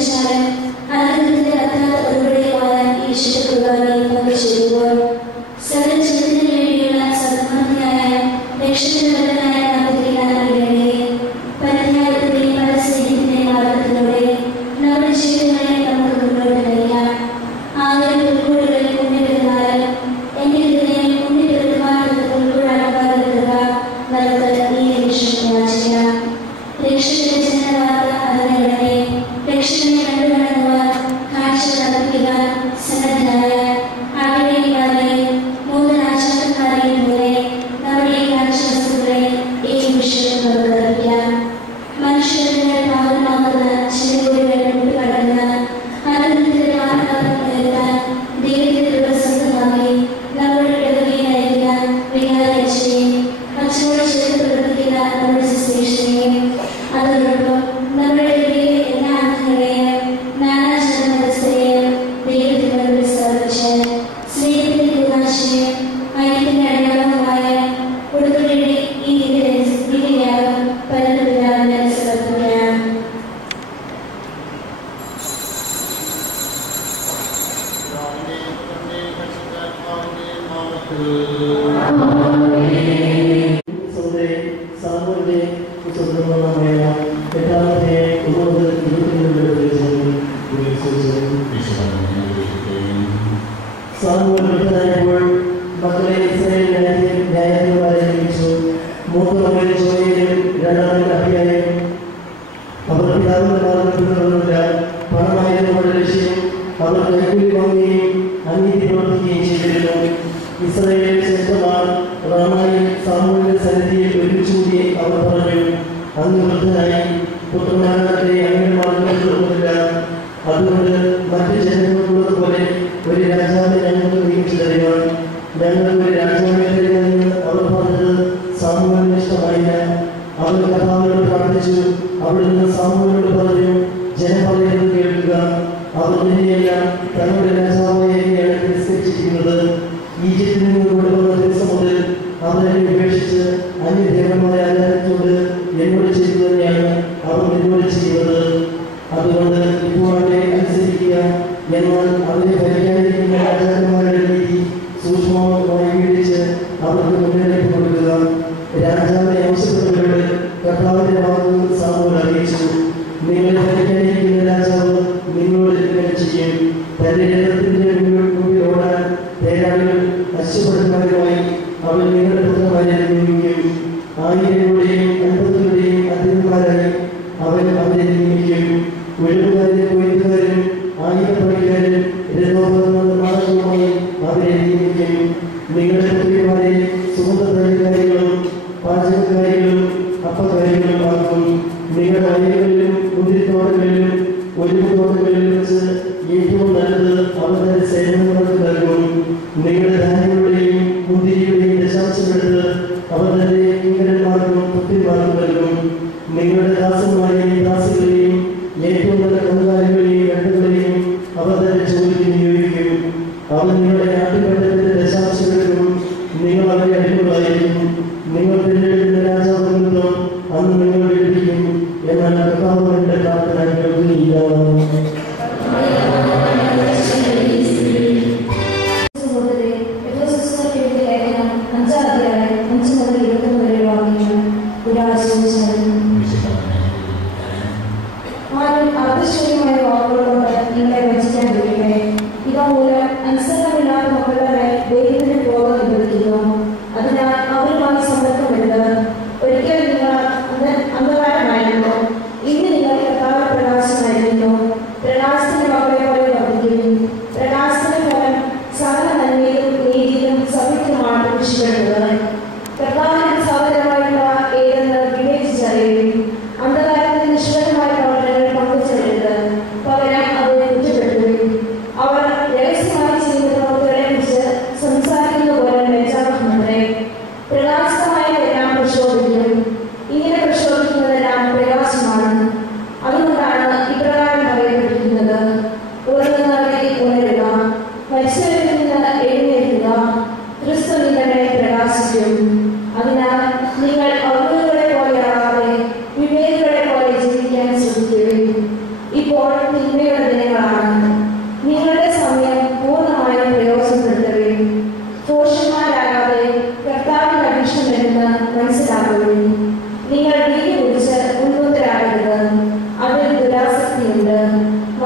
Amen.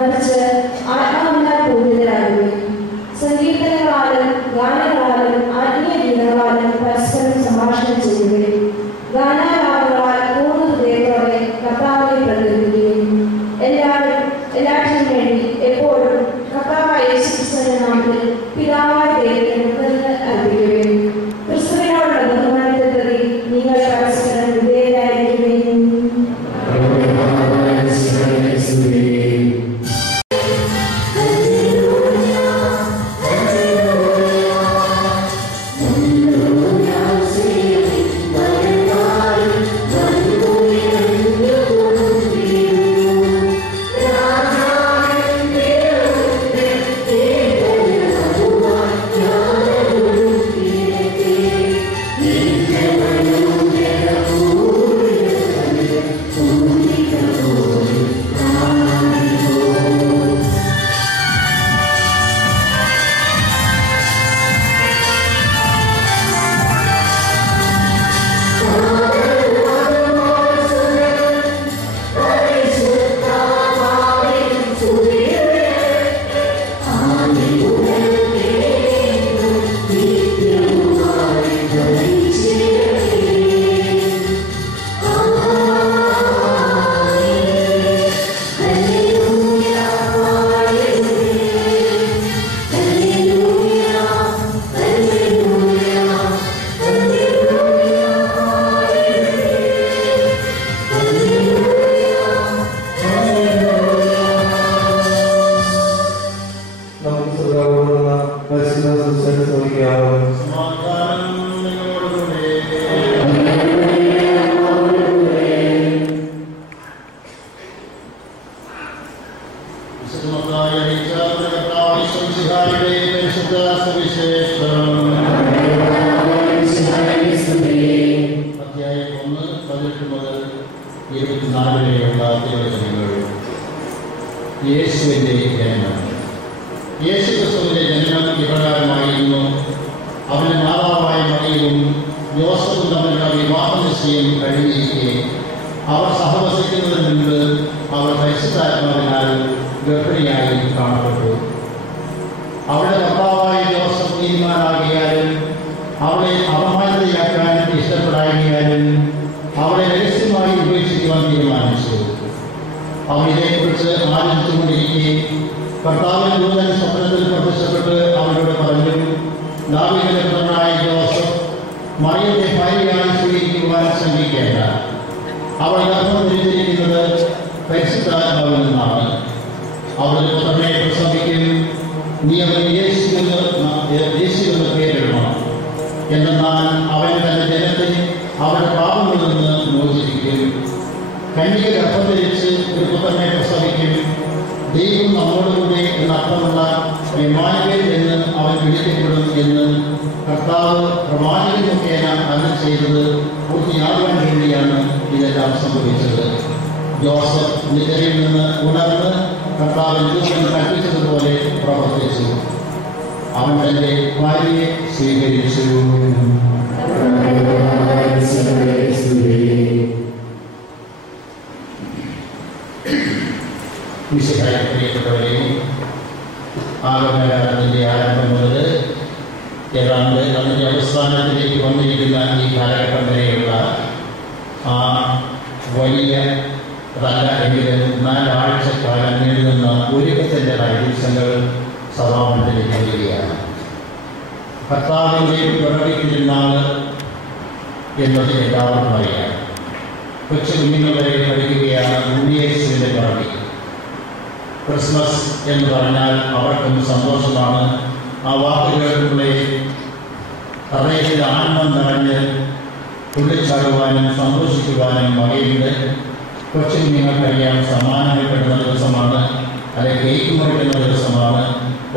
മറിച്ച് ആത്മാവിനാൽ പൂരിതരാകുകയും സങ്കീർത്തനങ്ങളാലും ഗാനങ്ങളാലും ആത്മീയ ഗീതങ്ങളാലും പരസ്പരം സംഭാഷണം ചെയ്യുകയും ഗാനാലാപങ്ങളാൽ പൂർണ്ണ ഹൃദയത്തോടെ കർത്താവിനെ പ്രകടിപ്പിക്കുകയും എല്ലാറ്റിനും വേണ്ടി എപ്പോഴും കർത്താവായ യേശുക്രിസ്തുവിന്റെ നാമത്തിൽ പിതാവായ ദൈവത്തിന് കൃതജ്ഞത അർപ്പിക്കുകയും ക്രിസ്തുവിനോടുള്ള ബഹുമാനത്തെ പ്രതി നിങ്ങൾ പരസ്പരം വിധേയരായിരിക്കുകയും യേശുവിന്റെ ജനനം. യേശുക്രിസ്തുവിന്റെ ജനനം ഇപ്രകാരമായിരുന്നു. അവന്റെ മാതാവായ മറിയവും യോസഫും തമ്മിലുള്ള വിവാഹ നിശ്ചയം കഴിഞ്ഞിരിക്കെ അവർ സഹവസിക്കുന്നതിന് മുൻപ് അവർ പരിശുദ്ധാത്മാവിനാൽ ഗർഭിണിയായി കാണപ്പെട്ടു. അവളുടെ ഭർത്താവായ യോസഫ് നീതിമാനാകിയാലും അവളെ അപമാനിതയാക്കാൻ ഇഷ്ടപ്പെടാകിയാലും അവളെ രഹസ്യമായി ഉപേക്ഷിക്കുവാൻ തീരുമാനിച്ചു. അവൻ ഇതേക്കുറിച്ച് ആലോചിച്ചുകൊണ്ടിരിക്കെ കർത്താവിന്റെ ദൂതൻ സ്വപ്നത്തിൽ പ്രത്യക്ഷപ്പെട്ട് അവരോട് പറഞ്ഞു, ദാവീദിന്റെ പുത്രനായ യോസഫ്, മറിയത്തെ ഭാര്യയായി സ്വീകരിക്കുവാൻ ശ്രമിക്കേണ്ട. അവൾ ഗർഭം ധരിച്ചിരിക്കുന്നത് പരിശുദ്ധാത്മാവിൽ നിന്നാണ്. അവളുടെ പുത്രനെ പ്രസവിക്കും. നീ അവൻ യേശു എന്ന് പേരിടണം. എന്നാൽ അവൻ തന്റെ ജനത്തെ അവരുടെ പാപങ്ങളിൽ നിന്ന് മോചിപ്പിക്കും. കന്യക ഗർഭം ധരിച്ച് ഒരു പുത്രനെ പ്രസവിക്കും. ദൈവം നമ്മോടുകൂടെ എന്നർത്ഥമുള്ള ഇമ്മാനുവേൽ എന്ന് അവൻ വിളിക്കപ്പെടും എന്ന് കർത്താവ് പ്രവാചകൻ മുഖേന അരുളി ചെയ്തത് പൂർത്തിയാകുവാൻ വേണ്ടിയാണ് ഇതെല്ലാം സംഭവിച്ചത്. ജോസഫ് നിദ്രയിൽ നിന്ന് ഉണർന്ന് കർത്താവിൻ ദൂതൻ കൽപ്പിച്ചതുപോലെ പ്രവർത്തിച്ചു. അവൻ തന്റെ ഭാര്യയെ സ്വീകരിച്ചു. പ്രിയപ്പെട്ടവരെയും ആഗമനകാലത്തിൻ്റെ ആരംഭം മുതൽ ഏതാണ്ട് അതിൻ്റെ അവസാനത്തിലേക്ക് വന്നിരിക്കുന്ന ഈ കാലഘട്ടം വരെയുള്ള ആ വലിയ അതല്ല എങ്കിലും 4 ആഴ്ചക്കാലം നീണ്ടുനിന്ന ഒരുക്കത്തിൻ്റെതായ ദിവസങ്ങൾ സമാപനത്തിലേക്ക് വരികയാണ്. കർത്താവിൻ്റെ പിറവിക്കുന്നാൾ എന്നത് എല്ലാവർക്കും അറിയാം. കൊച്ചു കുഞ്ഞുങ്ങൾ വരെ പഠിക്കുകയാണ് ഉണ്ണിയേശുവിൻ്റെ പിറവി. ക്രിസ്മസ് എന്ന് പറഞ്ഞാൽ അവർക്കും സന്തോഷമാണ്. ആ വാക്കുകളുടെ ഹൃദയത്തിൽ ആനന്ദം നിറഞ്ഞ് തുള്ളിച്ചാടുവാനും സന്തോഷിക്കുവാനും വകയുണ്ട്. കൊച്ചു കുഞ്ഞുങ്ങൾക്കറിയാം സമ്മാനങ്ങൾ കിട്ടുന്ന ദിവസമാണ്, അല്ലെങ്കിൽ കേക്ക് മുറിക്കുന്ന ദിവസമാണ്,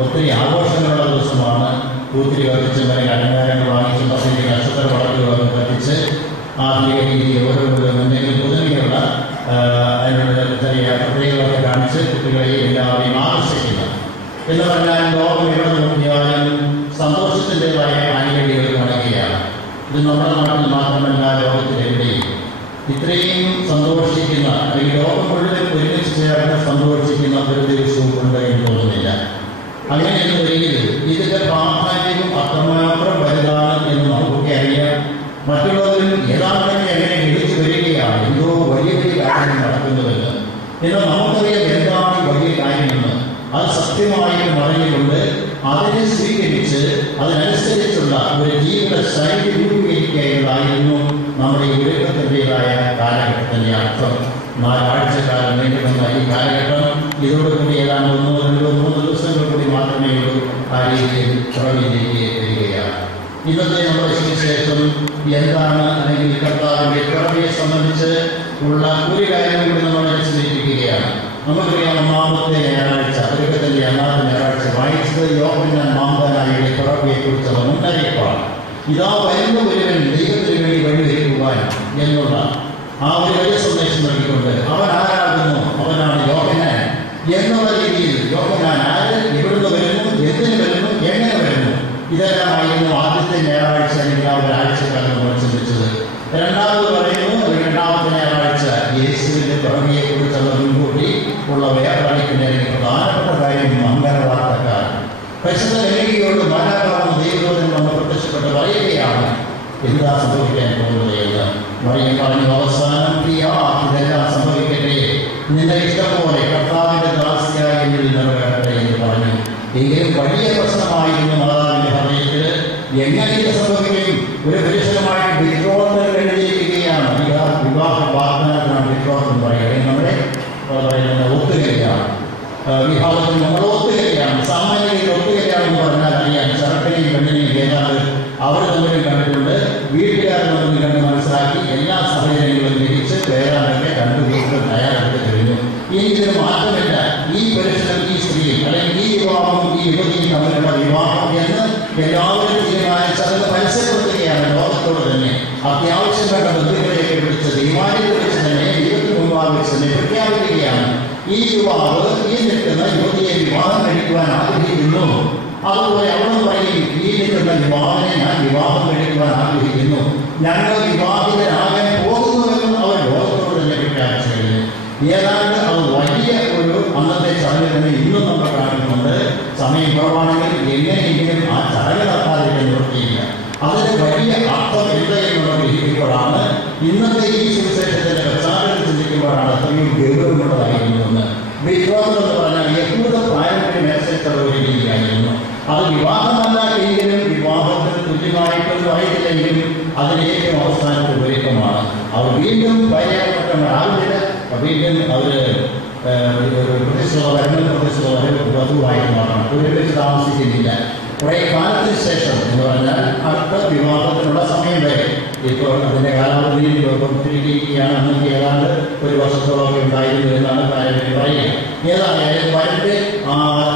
ഒത്തിരി ആഘോഷങ്ങളുള്ള ദിവസമാണ്. പൂത്തിരി കത്തിച്ച് വരെ അലങ്കാരങ്ങൾ വാങ്ങിച്ച് പത്തിരി നക്ഷത്ര വളർത്തുക കത്തിച്ച് ആ രീതി ഓരോരുത്തരും എന്തെങ്കിലും പുതുമയുള്ള അതിനുള്ള ചെറിയ പ്രത്യേകതകളൊക്കെ കാണിച്ച് കുട്ടികളെയും എല്ലാവരെയും ആകർഷിക്കുക എന്ന് പറഞ്ഞാൽ ലോകം എവിടെ നോക്കിയാലും സന്തോഷത്തിൻ്റെതായ ആനുകൂല്യങ്ങൾ കാണുകയാണ്. ഇത് നമ്മുടെ നാട്ടിൽ മാത്രമല്ല, ലോകത്തിലെവിടെയും ഇത്രയും സന്തോഷിക്കുന്ന അല്ലെങ്കിൽ ലോകം മുഴുവൻ ഒരുമിച്ച് ചേർന്ന് സന്തോഷിക്കുന്ന ഒരു ദിവസവും ഉണ്ട് എന്ന് തോന്നുന്നില്ല. അങ്ങനെയെന്ന് വരികിൽ ഇതിന്റെ പ്രാധാന്യവും അത്രമാത്രം വലുതാണ് എന്ന് നമുക്കൊക്കെ അറിയാം. മറ്റുള്ളവരും യഥാർത്ഥത്തിൽ എങ്ങനെ വിളിച്ചു വരികയാണ്, എന്തോ വലിയ വലിയ കാര്യങ്ങൾ നടക്കുന്നുവെന്ന്. എന്നാൽ നമുക്കറിയാം എന്താണ് വലിയ കാര്യമെന്ന്. അത് സത്യമായിട്ട് പറഞ്ഞുകൊണ്ട് അതിനെ സ്വീകരിച്ച് അതിനനുസരിച്ചുള്ള ഒരു ജീവിത ശൈലി രൂപീകരിക്കുകയായിരുന്നു നമ്മുടെ ഈ ഒരുക്കത്തിൻ്റെതായ കാലഘട്ടത്തിൻ്റെ അർത്ഥം. 4 ആഴ്ചക്കാലം നീണ്ടുവന്ന ഈ കാലഘട്ടം ഇതോടുകൂടി ഏതാണ്ട് 1-2-3 ദിവസങ്ങൾ കൂടി മാത്രമേ ഉള്ളൂ ആ രീതിയിൽ പ്രവൃത്തിയിലേക്ക് വരികയാണ്. ഇന്നത്തെ നമ്മുടെ സുവിശേഷം എന്താണ്, അല്ലെങ്കിൽ കർത്താവിൻ്റെ പിറവിയെ സംബന്ധിച്ച് ഉള്ള ഒരു കാര്യം കൂടി നമ്മൾ അനുസ്മരിപ്പിക്കുകയാണ്. നമുക്കറിയാം, 1-ാമത്തെ ഞായറാഴ്ച, ഒരുക്കത്തിൻ്റെ 2-ാമത്തെ ഞായറാഴ്ച വായിച്ചത് യോഹന്നാൻ മാംദാനായുടെ പിറവിയെക്കുറിച്ചുള്ള മുന്നറിയിപ്പാണ്. ഇതാ വരുന്ന ഒരുവൻ ദൈവത്തിന് വേണ്ടി വഴിവെക്കുവാൻ എന്നുള്ള ആ ഒരു വലിയ സന്ദേശം നൽകിക്കൊണ്ട് അവൻ ആരാകുന്നു, അവനാണ് യോഹന്നാൻ എന്നുള്ള രീതിയിൽ യോഹന്നാൻ ആര്, എവിടുന്ന് വരുന്നു, എന്തിന് വരുന്നു, എങ്ങനെ വരുന്നു, ഇതെല്ലാമായിരുന്നു ആദ്യത്തെ ഞായറാഴ്ച അല്ലെങ്കിൽ ആ ഒരാഴ്ചക്കാലം നമ്മൾ ചിന്തിച്ചത്. രണ്ടാമത് പറയുന്നു, 2-ാമത്തെ ഞായറാഴ്ച യേശുവിൻ്റെ പിറവിയെക്കുറിച്ചുള്ള മുൻകൂട്ടി ഉള്ള വേർതിരിക്കുന്ന പ്രധാനപ്പെട്ട കാര്യം മംഗളവാർത്തക്കാരൻ പരിശുദ്ധ കന്യകയോട് മാലാഖമാർ ദൈവദൂതൻ വന്ന് പ്രത്യക്ഷപ്പെട്ട് പറയുകയാണ് എന്താ സംഭവിക്കാൻ പോകുന്നത് എന്ന്. മറിയം പറഞ്ഞു, അവസാനം ഇതെല്ലാം സംഭവിക്കട്ടെ, നിന്റെ ഇഷ്ടം പോലെ കർത്താവിൻ്റെ ദാസിയായ എന്നിൽ നിറവേറട്ടെ എന്ന് പറഞ്ഞു. എങ്കിലും വലിയ പ്രശ്നമായിരുന്നു മാതാവിൻ്റെ ഹൃദയത്തിൽ. എങ്ങനെ ഇത് സംഭവിക്കും? ഒരു പുരുഷനുമായിട്ട് ബിട്രോത്തൽ കഴിഞ്ഞിരിക്കുകയാണ്. വിവാഹ വാഗ്ദാനത്തിനാണ് ബിട്രോത്ത് എന്ന് പറയുന്നത്. നമ്മുടെ ഒത്തുകയാണ്, വിവാഹത്തിന് നമ്മൾ ഒത്തുകയാണ്. സാമാന്യതയിൽ ഒത്തുകയാണെന്ന് പറഞ്ഞാൽ അറിയാം, ചെറുക്കനെയും പെണ്ണിനെയും ഏതാണ്ട് അവർ തമ്മിൽ കണ്ടിട്ടുണ്ട്, വീട്ടുകാർ തമ്മിൽ കണ്ട് മനസ്സിലാക്കി എല്ലാ സാഹചര്യങ്ങളും ലഭിച്ച് വേറാണ്ടൊക്കെ 2 വീട്ടിൽ തയ്യാറെടുത്ത് കഴിഞ്ഞു. ഇനി ഇതിന് മാറ്റമില്ല. ഈ പുരുഷനും ഈ സ്ത്രീയും അല്ലെങ്കിൽ ഈ വിവാഹവും ഈ യുവതിയും തമ്മിലുള്ള വിവാഹം എന്ന് എല്ലാവരും തീരുമാനിച്ച് അതിന് പരസ്യപ്പെടുത്തുകയാണ് ലോകത്തോട് തന്നെ. അത്യാവശ്യം വേണ്ട ബന്ധുക്കളെയൊക്കെ വിളിച്ച് തീരുമാനിച്ച് വിളിച്ച് തന്നെ ദൈവത്തിന് മുമ്പാകെ വെച്ച് തന്നെ പ്രഖ്യാപിക്കുകയാണ്, ഈ യുവാവ് ഈ നിൽക്കുന്ന യുവതിയെ വിവാഹം കഴിക്കുവാൻ ആഗ്രഹിക്കുന്നു. അതുപോലെ അവളും പറയും, ഈ നിൽക്കുന്ന യുവാവിനെ ഞാൻ വിവാഹം കഴിക്കുവാൻ ആഗ്രഹിക്കുന്നു, ഞങ്ങൾ വിവാഹിതരാകാൻ പോകുന്നുവെന്നും അവർ ലോകത്തോട് തന്നെ പ്രഖ്യാപിച്ചു കഴിഞ്ഞു. ഏതാണ്ട് അത് വലിയ ഒരു അന്നത്തെ ചടങ്ങ് തന്നെ ഇന്നും നമ്മൾ കാണുന്നുണ്ട്. സമയം കുറവാണെങ്കിൽ എങ്ങനെയെങ്കിലും ആ ചടങ്ങ് നടത്താതിരിക്കാൻ നിവൃത്തിയില്ല. അതിന് വലിയ അർത്ഥം എന്തെന്നുള്ള ഗ്രഹിക്കുമ്പോഴാണ് ഇന്നത്തെ ഈ സുവിശേഷത്തിന്റെ പ്രചാരത്തിൽ ചിന്തിക്കുമ്പോഴാണ് അത്രയും ഗൗരവമുള്ളതായിരുന്നുവെന്ന്. ബിട്രോത്ത് എന്ന് പറഞ്ഞാൽ യഹൂദ പാരമ്പര്യമനുസരിച്ചുള്ള ഒരു രീതിയായിരുന്നു. അത് വിവാഹമല്ല എങ്കിലും വിവാഹത്തിന് തുല്യമായിട്ടൊന്നും പറയത്തില്ലെങ്കിലും അതിനേറ്റവും അവസാനത്തെ ഒരുക്കമാണ്. അവർ വീണ്ടും പര്യാപ്തമാവില്ല, വീണ്ടും അവർ വധുവായിട്ട് മാറണം. ഒരുമിച്ച് താമസിക്കുന്നില്ല. കുറേ കാലത്തിന് ശേഷം എന്ന് പറഞ്ഞാൽ അടുത്ത വിവാഹത്തിനുള്ള സമയം വരെ. ഇപ്പോൾ അതിൻ്റെ കാലാവധിയിൽ തിരികെയാണ്. അന്നൊക്കെ ഏതാണ്ട് 1 വർഷത്തോളമൊക്കെ ഉണ്ടായിരുന്നു എന്നാണ് പറയുന്നത്. ഏതായാലും വരൻ്റെ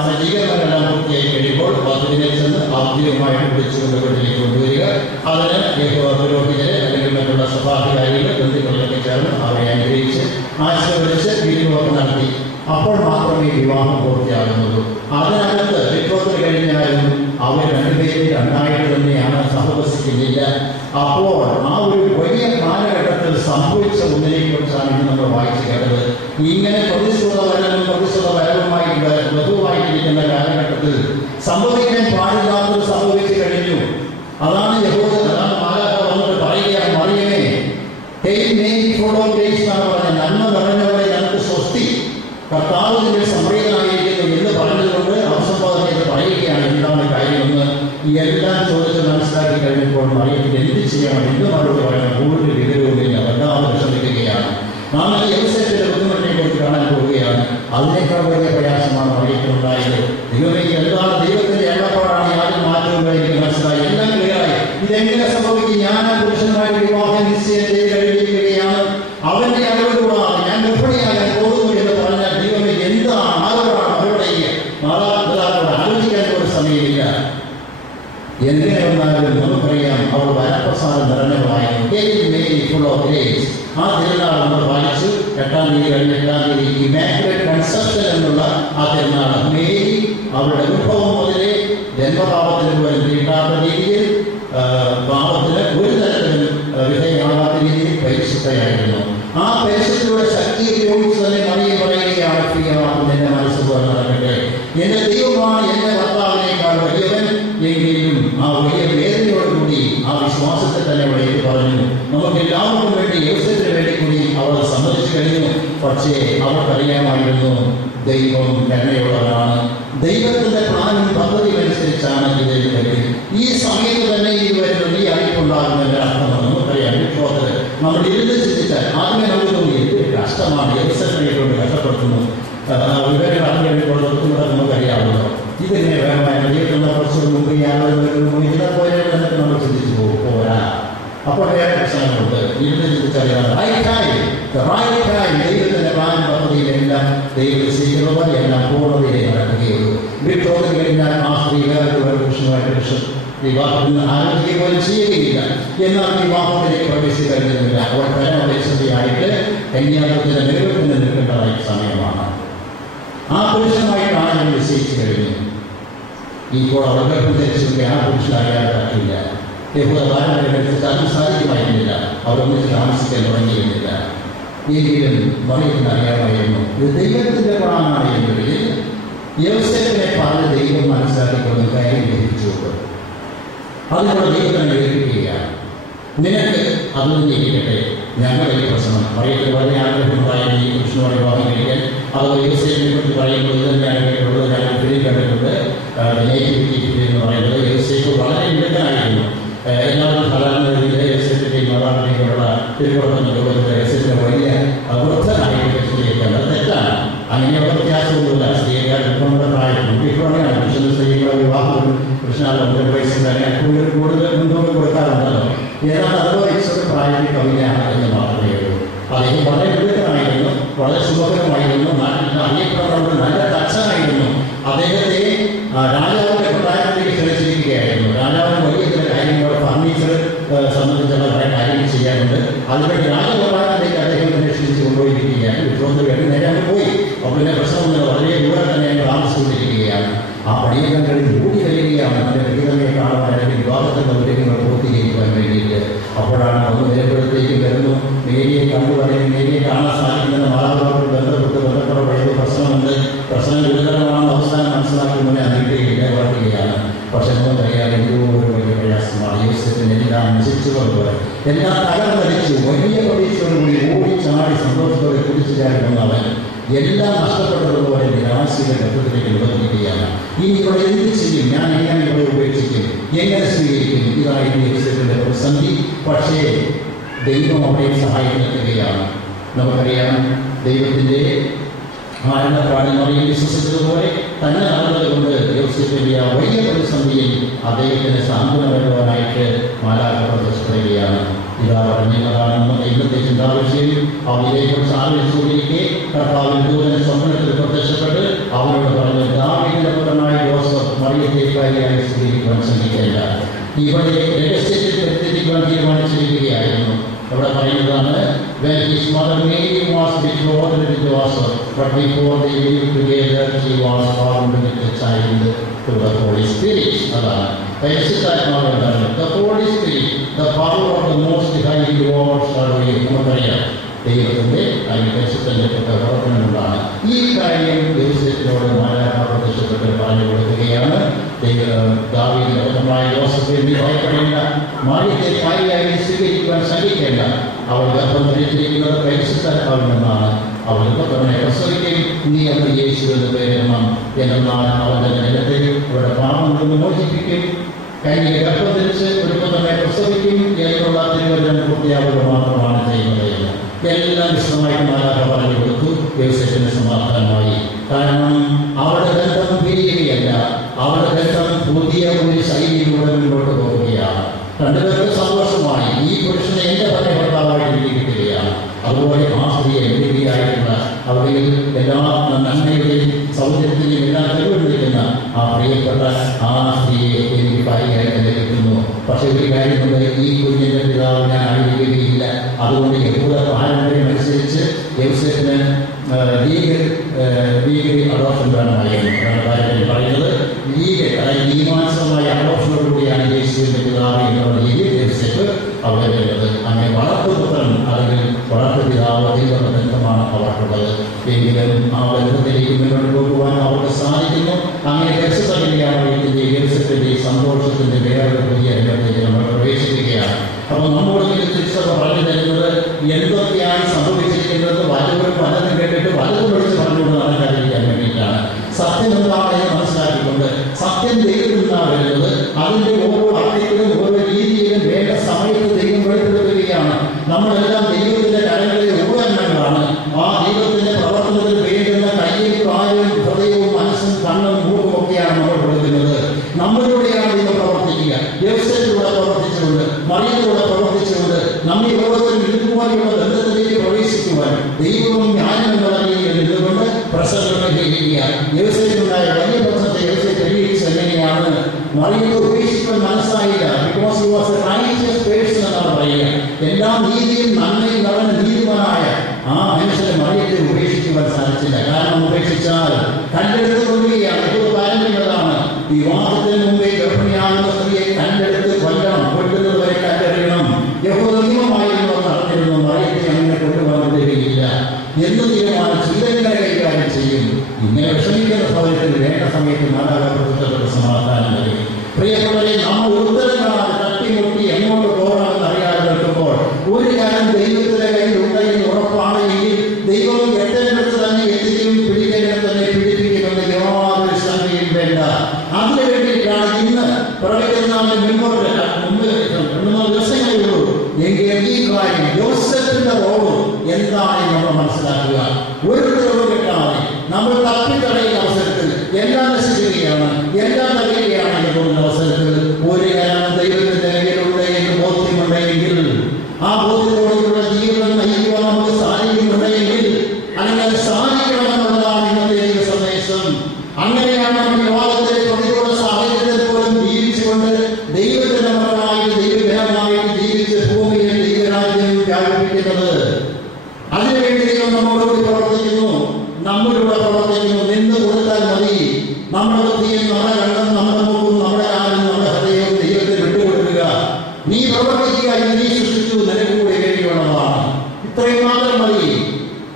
സജ്ജീകരണങ്ങളെല്ലാം പൂർത്തിയായി കഴിയുമ്പോൾ വധുവിനെ ചെന്ന് ഔദ്യോഗികമായിട്ട് വിളിച്ചുകൊണ്ട് വീട്ടിലേക്ക് കൊണ്ടുവരിക. അതിന് പുരോഹിതരെ അല്ലെങ്കിൽ മറ്റുള്ള സഭാധികാരികൾ ബന്ധുക്കളൊക്കെ ചേർന്ന് അവരെ അനുഗ്രഹിച്ച് ആശീർവദിച്ച് വിരുന്നൊക്കെ നടത്തി. അപ്പോൾ മാത്രമേ വിവാഹം പൂർത്തിയാകുന്നുള്ളൂ. അതിനകത്ത് ബിട്രോത്ത് കഴിഞ്ഞാലും അവർ 2 പേരും 2ആയിട്ട് തന്നെയാണ്, സഹവസിക്കുന്നില്ല. അപ്പോൾ ആ ഒരു വലിയ കാലഘട്ടത്തിൽ സംഭവിച്ച ഒന്നിനെക്കുറിച്ചാണ് ഇന്ന് നമ്മൾ വായിച്ചു കേട്ടത്. ഇങ്ങനെ പ്രതിശ്രുതപരവുമായി വധുവായിട്ടിരിക്കുന്ന കാലഘട്ടത്തിൽ സംഭവിക്കാൻ പാടില്ലാത്തത് സംഭവിച്ചു കഴിഞ്ഞു. അതാണ് അതാണ് മാലാഖ വന്നിട്ട് പറയുകയാണ്, മറിയമേ നന്മ നിറഞ്ഞവരെ ഞങ്ങൾക്ക് സ്വസ്തി, കർത്താവ് നിന്റെ സംപ്രീതനായിരിക്കുന്നു എന്ന് പറഞ്ഞതുകൊണ്ട് അവസംബോധനയിൽ പറയുകയാണ് എന്താണ് കാര്യമെന്ന്. ഈ എല്ലാം ചോദിച്ച് മനസ്സിലാക്കി കഴിഞ്ഞപ്പോൾ മറിയത്തിന് എന്ത് ചെയ്യണം എന്ന് മറുപടി പറയുന്നത് കൂടുതൽ വിവരവുമില്ല. വല്ലാതെ വിഷമിക്കുകയാണ്. നാം ഈ യൗസേപ്പിന്റെ ബുദ്ധിമുട്ടിനെ കുറിച്ച് കാണാൻ പോവുകയാണ്. അതിനേക്കാൾ വലിയ പ്രയാസമാണ് മറിയത്തിനുണ്ടായത്. ദൈവമേ, എന്താണ് ദൈവത്തിന്റെ എണ്ണപ്പാടാണ്, യാതൊരു മാറ്റവും എനിക്ക് മനസ്സിലായി, എല്ലാം ക്ലിയറായി. ഇതെങ്ങനെ സംഭവിക്കും? ഞാൻ ആ പുരുഷനുമായി വിവാഹം നിശ്ചയം ചെയ്ത് കഴിഞ്ഞിരിക്കുകയാണ്. അവന്റെ അറിവുകൂടാതെ ഞാൻ ഗർഭിണിയാകാൻ പോകുന്നു എന്ന് പറഞ്ഞാൽ ദൈവമേ എന്താണ്, ആരോടാണ് അവരുടെ മാതാപിതാക്കളോട് ആലോചിക്കാൻ പോലും സമയമില്ല. എങ്ങനെ വന്നാലും നമുക്കറിയാം അവർ വരപ്രസാദം നിറഞ്ഞവരായിരുന്നു. ആ തിരുനാൾ നമ്മൾ വായിച്ചു. 8-ാം തീയതി കഴിഞ്ഞ 8-ാം തീയതി ഇമാക്കുലേറ്റ് കൺസെപ്ഷൻ എന്നുള്ള ആ തിരുനാൾ മേരി അവരുടെ ഉത്ഭവം മുതലേ ജന്മപാപത്തിന് പോലും തീട്ടാത്ത രീതിയിൽ പാപത്തിന് ഒരു തരത്തിലും വിധേയമാകാത്ത രീതിയിൽ പരിശുദ്ധയായിരുന്നു. ദൈവം കരുണയുള്ളവരാണ്. ദൈവത്തിന്റെ പ്ലാനും പദ്ധതിയും അനുസരിച്ചാണ് ഇത് വരുന്നത്. ഈ സമയത്ത് തന്നെ ഈ വരുന്നത് ഈ അറിയിപ്പുണ്ടാകുന്നതിന്റെ അർത്ഥമാണ് നമുക്കറിയാം. വിശ്വാസത്തിൽ നമ്മൾ ഇരുന്ന് ചിന്തിച്ചാൽ ആദ്യമേ നമുക്ക് തോന്നി എന്ത് കഷ്ടമാണ്, കൊണ്ട് കഷ്ടപ്പെടുത്തുന്നു, വിവരം അറിഞ്ഞുകൊണ്ട് നമുക്കറിയാമല്ലോ. ഇതിനെ ജീവിക്കുന്ന കുറച്ച് മുമ്പ് ഇതിനെ പോലെ നമ്മൾ ചിന്തിച്ചു പോരാ. അപ്പോൾ വേറെ പ്രശ്നങ്ങളുണ്ട്. ഇരുന്ന് ചിന്തിച്ചറിയാം ദൈവത്തിന്റെ പ്ലാൻ പദ്ധതിയിലെല്ലാം ദൈവത്തെ സ്വീകൃതമായി എല്ലാം പൂർണ്ണതയിലെ നടക്കുകയുള്ളൂ. വിട്ടോന്ന് കഴിഞ്ഞാൽ ആ സ്ത്രീകാരുടെ കൃഷ്ണമായിട്ട് വിവാഹത്തിന് ആരോഗ്യം പോലും ചെയ്യുകയില്ല. എന്നാൽ വിവാഹത്തിലേക്ക് പ്രവേശിക്കുന്നില്ല. അവർ പരമപരിശുദ്ധിയായിട്ട് കന്യാകുമാരത്തിന്റെ നിലവിൽ നിൽക്കേണ്ടതായ സമയമാണ്. ആ പുരുഷനുമായിട്ട് ആളുകൾ നിശ്ചയിച്ചു കഴിഞ്ഞു. ഇപ്പോൾ അവർ ഗർഭം ധരിച്ചൊക്കെ ആ പുരുഷനായാൽ പറ്റില്ല. യഹൂദപാരമ്പര്യമനുസരിച്ച് അത് സാധിക്കുമായിരുന്നില്ല. അവരൊന്നിച്ച് താമസിക്കാൻ തുടങ്ങിയിരുന്നില്ല. എങ്കിലും മറിയത്തിന് അറിയാമായിരുന്നു ഇത് ദൈവത്തിന്റെ പ്ലാനാണ് എന്നുള്ളത്. യോസേഫിനെ പറഞ്ഞ ദൈവം മനസ്സിലാക്കിക്കൊണ്ട് കാര്യം ഗ്രഹിച്ചുകൊണ്ട് അതിനോട് ദൈവത്തിനെ ഏൽപ്പിക്കുകയാണ്. നിനക്ക് അതൊന്നും ഇരിക്കട്ടെ, ഞങ്ങളുടെ ഈ പ്രശ്നം മറിയത്തിന് വളരെ ആഗ്രഹമുണ്ടായിരുന്നു ഈ കൃഷ്ണനോട് വിവാഹം കഴിക്കാൻ. അതുപോലെ യോസേഫിനെ കുറിച്ച് പറയുമ്പോൾ ഇത് തന്നെയാണ് കേട്ടിട്ടുള്ളത്. ഞാൻ ഫിലിം കണ്ടിട്ടുണ്ട്. നേറ്റിവിറ്റി ഫിലിം എന്ന് പറയുന്നത് യോസേഫ് വളരെ മിടുക്കനായിരുന്നു. എല്ലാവരും സാധാരണ രീതിയിൽ യോസേഫിൻ്റെയും മാതാവിൻ്റെയുള്ള തിരുവോടൊപ്പം ലോകത്തിലെ യോസേഫിനെ വലിയ വൃദ്ധനായിട്ട് ചെയ്യേണ്ടത് തെറ്റാണ്. അങ്ങനെയുള്ള വ്യത്യാസമൊന്നുമില്ല. സ്ത്രീകൾ നമ്മുടെ പ്രായത്തിൽ ഇപ്പോഴാണ് കൃഷ്ണ സ്ത്രീകളുടെ വിവാഹം കൃഷ്ണാൽ 9 വയസ്സിൽ തന്നെ കൂടുതൽ മുൻതൂക്കം കൊടുക്കാറുണ്ടല്ലോ. ഏതാണ്ട് 60 വയസ്സൊക്കെ പ്രായത്തിൽ കവിതയാണ് എന്ന് മാത്രമേ ഉള്ളൂ. അദ്ദേഹം വളരെ മിടുക്കനായിരുന്നു, വളരെ സുഖകരമായിരുന്നു, നാട്ടിൽ അറിയപ്പെടുന്ന നല്ല തച്ചനായിരുന്നു. അദ്ദേഹത്തെ രാജാവിന്റെ കൊട്ടാരത്തിലേക്ക് ക്ഷണിച്ചിരിക്കുകയായിരുന്നു. രാജാവിന് വലിയ ചില കാര്യങ്ങൾ ഫർണിച്ചർ സംബന്ധിച്ചുള്ള കുറേ കാര്യങ്ങൾ ചെയ്യാനുണ്ട്. അതിനുവേണ്ടി രാജകൊട്ടാരത്തിലേക്ക് അദ്ദേഹത്തിനെ ക്ഷണിച്ച് കൊണ്ടുപോയിരിക്കുകയാണ്. വിശ്വാസത്തിൽ വേണ്ടി നേരെ അങ്ങ് പോയി. അപ്പോൾ പിന്നെ പ്രശ്നമൊന്നുമില്ല, വളരെ ദൂരം തന്നെ ഞങ്ങൾ താമസിച്ചുകൊണ്ടിരിക്കുകയാണ്. ആ പണിയെല്ലാം കഴിഞ്ഞ് ഓടി വരികയാണ് അതിൻ്റെ വ്യക്തികളെ കാണുവാൻ അല്ലെങ്കിൽ വിവാഹത്തിൻ്റെ ഉദ്യോഗങ്ങൾ പൂർത്തീകരിക്കുവാൻ വേണ്ടിയിട്ട്. അപ്പോഴാണ് ഒന്ന് നിലപ്പെടുത്തേക്ക് വരുന്നു. മേരിയെ കണ്ടുപറയും മേരിയെ കാണാൻ സാധിക്കുന്ന മാതാപിതാക്കൾ ബന്ധപ്പെട്ട് പറയുന്ന പ്രശ്നമുണ്ട്, പ്രശ്നം ഗുരുതരമാണെന്ന് അവസാനം മനസ്സിലാക്കുമ്പോൾ അതിൻ്റെ വളരുകയാണ്. പക്ഷെ നമുക്കറിയാം എന്തോ ഒരു വലിയ പ്രയാസമാണ്. യോസേഫിന് എല്ലാം നശിച്ചുകൊണ്ട് എല്ലാം തകർന്നടിച്ചു. വലിയ പ്രതീക്ഷയോടുകൂടി ഓടിച്ചാടി സന്തോഷത്തോടെ കുടിച്ചു ചാടുന്നവൻ എല്ലാം നഷ്ടപ്പെട്ടതുപോലെ നിരാശയുടെ ഘട്ടത്തിലേക്ക് നിവർത്തിക്കുകയാണ്. ഇനി ഇവിടെ എന്ത് ചെയ്യും, ഞാൻ എങ്ങനെ ഇവിടെ ഉപേക്ഷിക്കും, എങ്ങനെ സ്വീകരിക്കും? ഇതായിരുന്നു യോസേഫിന്റെ പ്രതിസന്ധി. പക്ഷേ ദൈവം അവിടെ സഹായിക്കുകയാണ്. നമുക്കറിയാം ദൈവത്തിൻ്റെ ആനന്ദപ്പാടിൽ മറിയം വിശ്വസിച്ചതുപോലെ തന്നെ നടന്നതുകൊണ്ട് യോസേഫിന്റെ ആ വലിയ പ്രതിസന്ധിയിൽ അദ്ദേഹത്തിന് സാന്ത്വന വരുവാനായിട്ട് മാലാഖ പ്രത്യക്ഷപ്പെടുകയാണ്. ഇതാ പറഞ്ഞതാണ് നമ്മുടെ ഇന്നത്തെ ചിന്താവിഷയം. അവൻ ഇതേക്കുറിച്ച് ആലോചിച്ചുകൊണ്ടിരിക്കെ കർത്താവിൻ ദൂതൻ സ്വപ്നത്തിൽ പ്രത്യക്ഷപ്പെട്ട് അവനോട് പറഞ്ഞു, ദാവീദിന്റെ പുത്രനായ യോസഫ് മറിയത്തെ ഭാര്യയായി സ്വീകരിക്കുവാൻ ശ്രമിക്കേണ്ട. ഇവിടെ രഹസ്യത്തിൽ പ്രത്യക്ഷിക്കുവാൻ തീരുമാനിച്ചിരിക്കുകയായിരുന്നു. അവിടെ പറയുന്നതാണ്, when his mother Mary was betrothed to Joseph, but before they lived together she was found with the child to the Holy Spirit. അതാണ് പരിശുദ്ധാത്മാവാണ്. The Holy Spirit, the power of the Most High Lord shall be. നമുക്കറിയാം ദൈവത്തിന്റെ പരിശുദ്ധന്റെ പ്രവർത്തനങ്ങളാണ്. ഈ കാര്യം യോസേഫിനോട് മാലാഖ പ്രത്യക്ഷപ്പെട്ട് പറഞ്ഞു കൊടുക്കുകയാണ്. ദാവീദിന്റെ പുത്രനായ യോസഫ് നീ ഭയപ്പെടേണ്ട, മറിയത്തെ ഭാര്യയായി സ്വീകരിക്കുവാൻ ശ്രമിക്കേണ്ട. അവൾ ഗർഭം ധരിച്ചിരിക്കുന്നത് പരിശുദ്ധാത്മാവിൽ നിന്നാണ്. അവൾ പുത്രനെ പ്രസവിക്കും, നീ അവന് യേശു എന്ന് പേരിടണം. എന്നാൽ അവന്റെ ജനത്തെ അവരുടെ പാപം നിന്ന് മോചിപ്പിക്കും. കൈയിൽ ഗർഭം ധരിച്ച് ഒരു പുത്രനെ പ്രസവിക്കും എന്നുള്ള തിരുവചനം പൂർത്തിയാവുക മാത്രമാണ് ചെയ്യുന്നത്. എല്ലാം വിശദമായിട്ട് മാലാഖ പറഞ്ഞു കൊടുത്തു. യോസേഫിന് സമാധാനമായി. കാരണം അവരുടെ ബന്ധം പിരിയുകയല്ല, അവരുടെ ബന്ധം പുതിയ ഒരു ശൈലിയിലൂടെ മുന്നോട്ട് പോവുകയാണ്. രണ്ടുപേർക്ക് സന്തോഷമായി. ഈ പുരുഷനെ എന്റെ തന്നെ ഭർത്താവായിട്ട് കിട്ടുകയാണ്. അതുപോലെ ആ സ്ത്രീയെ എതിരായിട്ടുള്ള അവരിൽ എല്ലാ നന്മയുടെയും സൗന്ദര്യത്തിൻ്റെയും എല്ലാം തെളിവെടുക്കുന്ന ആ പ്രിയപ്പെട്ട ആ സ്ത്രീയെ എനിക്ക് ഭാര്യയായിട്ട് ലഭിക്കുന്നു. പക്ഷെ ഒരു കാര്യമുണ്ട്, ഈ കുഞ്ഞിൻ്റെ പിതാവ് ഞാൻ ആയിരിക്കുകയില്ല. അതുകൊണ്ട് യഹൂദ പാരമ്പര്യം അനുസരിച്ച് യോസേഫിന് ലീഗലി അഡോപ്ഷൻ വേണമായിരുന്നു. പാരമ്പര്യം പറയുന്നത് ലീഗൽ, അതായത് നിയമാനുസൃതമായ അഡോപ്ഷനോടുകൂടിയാണ് യേശുവിൻ്റെ പിതാവ് എന്നുള്ള രീതിയിൽ യോസേഫ് അവിടെ വരുന്നത്. അങ്ങനെ വളർത്തുപുത്രൻ അല്ലെങ്കിൽ വളർത്തു പിതാവ് എന്നുള്ള ബന്ധമാണ് അവർക്കുള്ളത്. എങ്കിലും ആ ബന്ധത്തിലേക്ക് മുന്നോട്ട് പോകുവാൻ അവർക്ക് സാധിക്കുന്നു. അങ്ങനെ പരിശുദ്ധ യോസേഫിന്റെ സന്തോഷത്തിന്റെ വേറൊരു പുതിയ രംഗത്തേക്ക് നമ്മൾ പ്രവേശിക്കുകയാണ്. അപ്പോൾ നമ്മോട് തിരിച്ചത് പറഞ്ഞു തരുന്നത് എന്തൊക്കെയാണ് സംഭവിച്ചിരിക്കുന്നത്. വലതും പലതും കേട്ടിട്ട് വലതും വിളിച്ച് പറഞ്ഞുകൊണ്ട് നടക്കാതിരിക്കാൻ വേണ്ടിയിട്ടാണ്. എന്ന് മനസ്സിലാക്കിക്കൊണ്ട് സത്യം ദൈവത്തിൽ നിന്നാണ് വരുന്നത്. അതിന്റെ ഓരോ അർത്ഥത്തിലും ഓരോ രീതിയിലും വേണ്ട സമയത്ത് ദൈവം വെളിപ്പെടുത്തുകയാണ്. നമ്മളെല്ലാം ദൈവത്തിന്റെ കരങ്ങളിലെ ഉപകരണങ്ങളാണ്. ആ ദൈവത്തിന്റെ പ്രവർത്തനത്തിൽ വേണ്ടുന്ന കയ്യും കാലും ഹൃദയവും മനസ്സും കണ്ണും മൂക്കും ഒക്കെയാണ് നമ്മൾ കൊടുക്കുന്നത്. നമ്മളിലൂടെയാണ് ദൈവം പ്രവർത്തിക്കുക. യോസേഫിലൂടെ പ്രവർത്തിച്ചുകൊണ്ട്, മറിയത്തിലൂടെ പ്രവർത്തിച്ചുകൊണ്ട് നമ്മെ ഓരോരുത്തരും ഇതുപോലെയുള്ള ബന്ധത്തിലേക്ക് പ്രവേശിക്കുവാൻ ദൈവവും ഞാനും എന്നുള്ള രീതിയിൽ നിന്നുകൊണ്ട് പ്രസംഗം ചെയ്യുക. യോസേഫിനുണ്ടായ വലിയ പ്രശ്നത്തെ യോസേഫ് തെളിയിച്ച് എങ്ങനെയാണ് മറിയത്തെ ഉപേക്ഷിക്കാൻ മനസ്സായില്ല. Because he was a righteous person എന്നാണ് പറയുക. എല്ലാ നീതിയും നന്മയും നടന്ന നീതിമാനായ ആ മനുഷ്യനെ മറിയത്തെ ഉപേക്ഷിക്കുവാൻ സാധിച്ചില്ല. കാരണം ഉപേക്ഷിച്ചാൽ കണ്ടെടുത്ത് കൊല്ലുകയാണ്. ഇത് പാരമ്പര്യമാണ്. വിവാഹത്തിന് മുമ്പേ ഗർഭിണിയാകുന്ന സ്ത്രീയെ കണ്ടെടുത്ത് കൊല്ലണം, കൊല്ലുന്നത് വരെ കണ്ടെടുക്കണം. യഹൂദ നിയമമായിരുന്നു നടന്നിരുന്നു. മറിയത്തെ അങ്ങനെ കൊണ്ടുപോകാൻ കഴിയില്ല എന്ന് തീരുമാനിച്ച് ഇതെങ്ങനെ കൈകാര്യം ചെയ്യും? ഇങ്ങനെ വിഷമിക്കുന്ന സമയത്തിൽ വേണ്ട സമയത്ത് മാതാപിതാക്കളുടെ സമാധാനം നൽകി. പ്രിയപ്പെട്ടവരെ, നമ്മൾ ഉത്തരങ്ങളാണ് തട്ടിമുട്ടി എങ്ങോട്ട് പോകണമെന്ന് അറിയാതെ നിൽക്കുമ്പോൾ ഒരു കാര്യം ദൈവത്തിന്റെ കയ്യിൽ ഉണ്ടെന്ന് ഉറപ്പാണ് എങ്കിൽ ദൈവം എത്തേണ്ടത് തന്നെ എത്തിക്കും, പിടിക്കേണ്ടത് തന്നെ പിടിപ്പിക്കുമെന്ന് യാതൊരു സംശയവും വേണ്ട. അതിനു വേണ്ടിയിട്ടാണ് ഇന്ന് പ്രവചനാളിന് മുൻപോട്ട് 3 ദിവസങ്ങളേ ഉള്ളൂ എങ്കിൽ ഈ കാര്യം യോസേഫിന്റെ റോള് എന്താണെന്ന് നമ്മൾ മനസ്സിലാക്കുക. ഒരു തെളിവ് കിട്ടാതെ നമ്മൾ തപ്പിത്തടയുന്ന അവസരത്തിൽ എല്ലാം നശിക്കുകയാണ്, എല്ലാം നൽകുകയാണ് എന്ന് തോന്നുന്ന അവസരത്തിൽ ഒരു കാര്യം ദൈവത്തിന്റെ കയ്യിലുണ്ട് എന്ന് ബോധ്യമുണ്ടെങ്കിൽ, ആ ബോധ്യത്തോടെയുള്ള ജീവിതം നയിക്കുവാൻ നമുക്ക് സാധിക്കുന്നുണ്ടെങ്കിൽ, അല്ലെങ്കിൽ സാധിക്കണമെന്നുള്ളതാണ് ഇന്നത്തെ ദൈവ സന്ദേശം. അങ്ങനെയാണ് നമ്മൾ ലോകത്തിലെ പ്രതികൂല സാഹചര്യത്തിൽ പോലും ജീവിച്ചുകൊണ്ട് ദൈവത്തിന്റെ മക്കളായിട്ട് ദൈവജനമായിട്ട് ജീവിച്ച് ഭൂമിയിൽ ദൈവരാജ്യം വ്യാപിപ്പിക്കുന്നത്. അതിനുവേണ്ടി ദൈവം നമ്മളോട് പ്രവർത്തിക്കുന്നു, നമ്മളിലൂടെ പ്രവർത്തിക്കുന്നു. നിന്ന് കൊടുത്താൽ മതി. നമ്മുടെ ബുദ്ധിയും നമ്മുടെ കണ്ണും നമ്മുടെ മുഖവും നമ്മുടെ കാലും നമ്മുടെ ഹൃദയവും ദൈവത്തെ വിട്ടുകൊടുക്കുക. നീ പ്രവർത്തിക്കുക, നീ സൃഷ്ടിച്ചു, നിനക്ക് കൂടി വേണ്ടിയുള്ളതാണ്. ഇത്രയും മാത്രം മതി.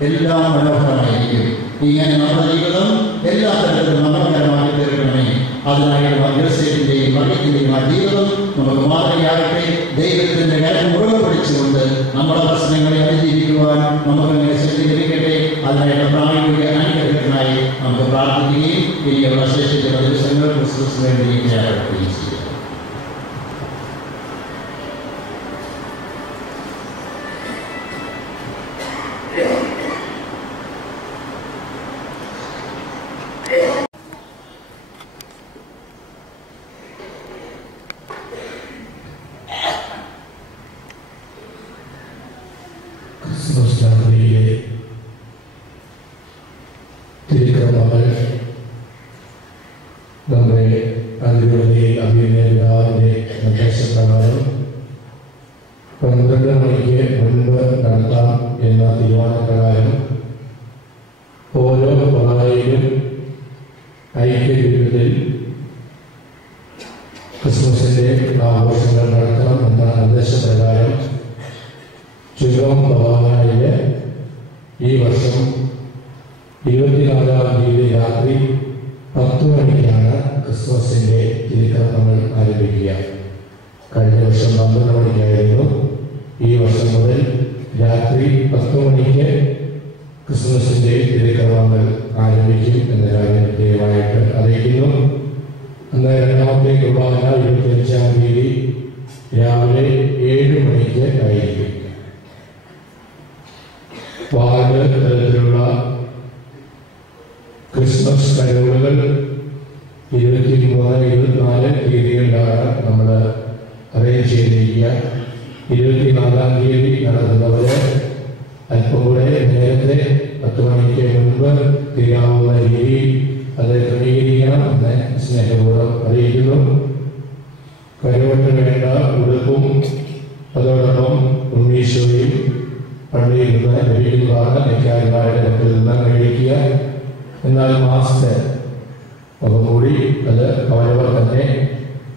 എല്ലാം മനോഹരമായിരിക്കും. ഇങ്ങനെ നമ്മുടെ ജീവിതം എല്ലാ തരത്തിലും മനോഹരമായി തീർക്കണമേ. അതിനായിട്ട് യോസേഫിന്റെയും മറിയത്തിന്റെയും ആ ജീവിതം നമുക്ക് മാതൃകയാകട്ടെ. ദൈവത്തിന്റെ കാര്യം മുറുകെ പിടിച്ചുകൊണ്ട് നമ്മുടെ പ്രശ്നങ്ങളെ അതിജീവിക്കുവാൻ നമുക്കങ്ങനെ ശക്തി ലഭിക്കട്ടെ. അതിനായിട്ട് പ്രായോഗിക അനുഗ്രഹത്തിനായി നമുക്ക് പ്രാർത്ഥിക്കുകയും ഇനിയുള്ള ശേഷിക്കുന്ന ദിവസങ്ങൾ ക്രിസ്തുവിന് വേണ്ടി തയ്യാറെടുക്കുകയും ചെയ്യാം. തിരുക്രമങ്ങൾ നമ്മുടെ അതിരൂപതയിൽ അഭിനേതാവിൻ്റെ നിർദ്ദേശപ്രകാരം 12 മണിക്ക് മുൻപ് നടത്താം എന്ന തീരുമാനപ്രകാരം ഓരോ പള്ളായിലും ഐക്യരൂപത്തിൽ ക്രിസ്മസിൻ്റെ ആഘോഷങ്ങൾ നടത്തണം എന്ന നിർദ്ദേശപ്രകാരം ചുരം പവാനായില് ഈ വർഷം 24-ാം തീയതി രാത്രി 10 മണിക്കാണ് ക്രിസ്മസിൻ്റെ തിരുക്കർമ്മങ്ങൾ ആരംഭിക്കുക. കഴിഞ്ഞ വർഷം 12 മണിക്കായിരുന്നു. ഈ വർഷം മുതൽ രാത്രി 10 മണിക്ക് ക്രിസ്മസിൻ്റെ തിരുക്കർമ്മങ്ങൾ ആരംഭിക്കും എന്ന കാര്യം പ്രത്യേകമായിട്ട് അറിയിക്കുന്നു. അന്ന് രണ്ടാമത്തെ കുർബാന 25-ാം തീയതി രാവിലെ 7 മണിക്ക് ആയിരിക്കും. വാർഡ് തലത്തിലുള്ള ക്രിസ്മസ് കരോളുകൾ 23, 24 തീയതികളിലാണ് നമ്മൾ അറേഞ്ച് ചെയ്തിരിക്കുക. 24-ാം തീയതി നടത്തുന്നവർ അല്പം കൂടെ നേരത്തെ 10 മണിക്ക് മുൻപ് തീരാവുന്ന രീതിയിൽ അത് ക്രമീകരിക്കണം എന്ന് സ്നേഹപൂർവ്വം അറിയിക്കുന്നു. കരോളിന് വേണ്ട ഉടുപ്പും അതോടൊപ്പം ഉണ്ണീശോയും പള്ളിയിൽ നിന്ന് ലഭിക്കുന്നതാണ്. നെക്കാരിമാരുടെ പക്കൽ നിന്ന് മേടിക്കുക. എന്നാൽ മാസ്ക് മുഖംമൂടി അത് അവരവർ തന്നെ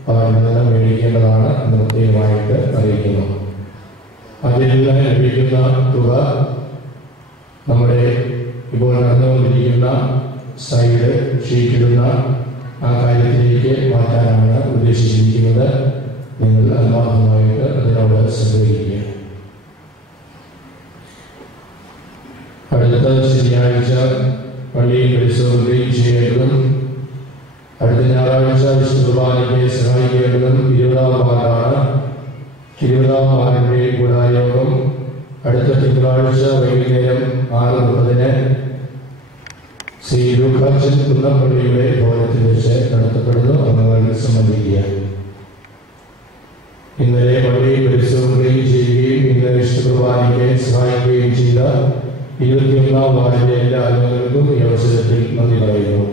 അവരിൽ നിന്ന് മേടിക്കേണ്ടതാണ് എന്ന് പ്രത്യേകമായിട്ട് അറിയിക്കുന്നു. അതിൽ നിന്ന് ലഭിക്കുന്ന തുക നമ്മുടെ ഇപ്പോൾ നടന്നുകൊണ്ടിരിക്കുന്ന സൈഡ് ഷീറ്റിടുന്ന ആ കാര്യത്തിലേക്ക് മാറ്റാനാണ് ഉദ്ദേശിച്ചിരിക്കുന്നത്. നിങ്ങൾ ആത്മാർത്ഥമായിട്ട് അതിനോട് സഹകരിക്കുക. അടുത്ത ശനിയാഴ്ച പള്ളിയിൽ പരിശോധനയും ചെയ്യേണ്ടതും അടുത്ത ഞായറാഴ്ച വിശുദ്ധ കുർബാനയ്ക്ക് സഹായിക്കേണ്ടതും 20-ാം വാർഡാണ്. 20-ാം വാർഡിന്റെ കൂടായോഗം അടുത്ത തിങ്കളാഴ്ച വൈകുന്നേരം 6:30 ശ്രീ ലൂക്കാച്ചൻ കുന്നപ്പള്ളിയുടെ ഭവനത്തിൽ വെച്ച് നടത്തപ്പെടുന്നു. അംഗങ്ങൾ സംബന്ധിക്കുക. ഇന്നലെ പള്ളിയിൽ പരിശ്രമിക്കുകയും ചെയ്യുകയും ഇന്ന് വിശുദ്ധ കുർബാനയ്ക്ക് സഹായിക്കുകയും ചെയ്ത 21-ാം വാർഡിലെ എല്ലാ അംഗങ്ങൾക്കും ഈ അവസരത്തിൽ നന്ദി പറയുന്നു.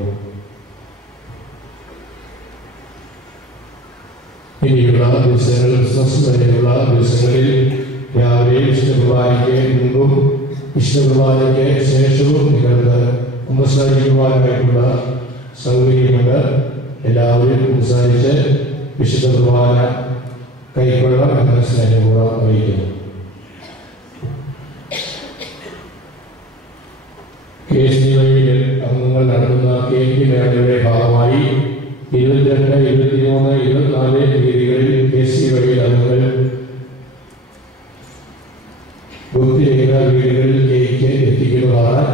ഇനിയുള്ള ദിവസങ്ങൾ, ക്രിസ്മസ് വരെയുള്ള ദിവസങ്ങളിൽ രാവിലെ വിശുദ്ധ കുർബാനയ്ക്ക് മുൻപും വിശുദ്ധ കുർബാനയ്ക്ക് ശേഷവും നിങ്ങൾക്ക് കുമ്പസാരിക്കുവാനായിട്ടുള്ള സൗകര്യമുണ്ട്. എല്ലാവരും കുമ്പസാരിച്ച് വിശുദ്ധ കുർബാന കൈക്കൊള്ളാൻ എന്ന സ്നേഹപൂർവ്വം അറിയിക്കുന്നു. KSDYയിൽ അംഗങ്ങൾ നടത്തുന്ന കേക്ക് മേളയുടെ ഭാഗമായി 22, 23, 24 തീയതികളിൽ KSDYയിൽ അംഗങ്ങൾ ബുക്ക് ചെയ്ത വീടുകളിൽ കേക്ക് എത്തിക്കുന്നതാണ്.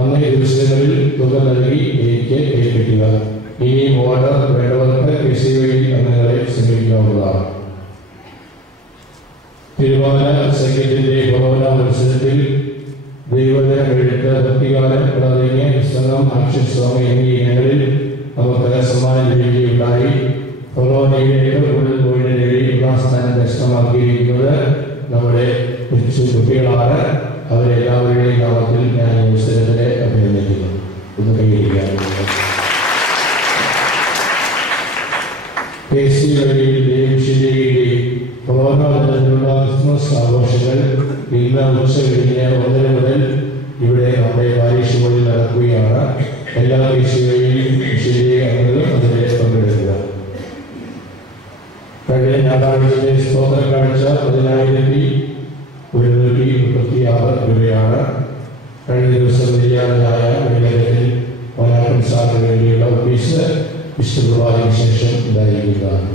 അന്നേ ദിവസങ്ങളിൽ തുക നൽകി കേക്ക് ഏൽപ്പിക്കുക. ഇനി ഓർഡർ വേണ്ടവർക്ക് KSDYയിൽ അംഗങ്ങളെ സമീപിക്കാവുന്നതാണ്. തിരുവാന സംഗീതത്തിന്റെ ഭവന മത്സരത്തിൽ ദൈവജനം എഴുത്ത്, ഭക്തിഗാനം, പ്രാദേശിക പുസ്തകം, ആക്ഷൻ സോങ് എന്നീ ഇനങ്ങളിൽ നമുക്ക് സമ്മാനം ലഭിക്കുകയുണ്ടായി. കൊറോണയുടെ ഏറ്റവും കൂടുതൽ തൊഴിൽ നേടി 1-ാം സ്ഥാനം കരസ്ഥമാക്കിയിരിക്കുന്നത് നമ്മുടെ കുട്ടികളാണ്. അവരെല്ലാവരുടെയും നാമത്തിൽ ഞാൻ ഈ അവസരത്തിനെ അഭിനന്ദിക്കുന്നു. ഒന്ന് കൈവരിക്കുകയാണ്. കൊറോണ തരത്തിലുള്ള ക്രിസ്മസ് ആഘോഷങ്ങൾ ഇന്ന് ഉച്ച കഴിഞ്ഞ് 1 മുതൽ ഇവിടെ നമ്മുടെ പാരീഷുകളിൽ നടക്കുകയാണ്. എല്ലാ അംഗങ്ങളും അതിൽ പങ്കെടുക്കുക. കഴിഞ്ഞ ഞായറാഴ്ചത്തെ സ്തോത്ര കാഴ്ച 10,136 രൂപയാണ്. കഴിഞ്ഞ ദിവസം നിര്യാതനായ വെള്ളത്തിൽ വനാക്കൻ സാറിന് വേണ്ടിയുള്ള ഓഫീസ് വിശുദ്ധ കുർബാനയ്ക്ക് ശേഷം ഉണ്ടായിരിക്കുന്നതാണ്.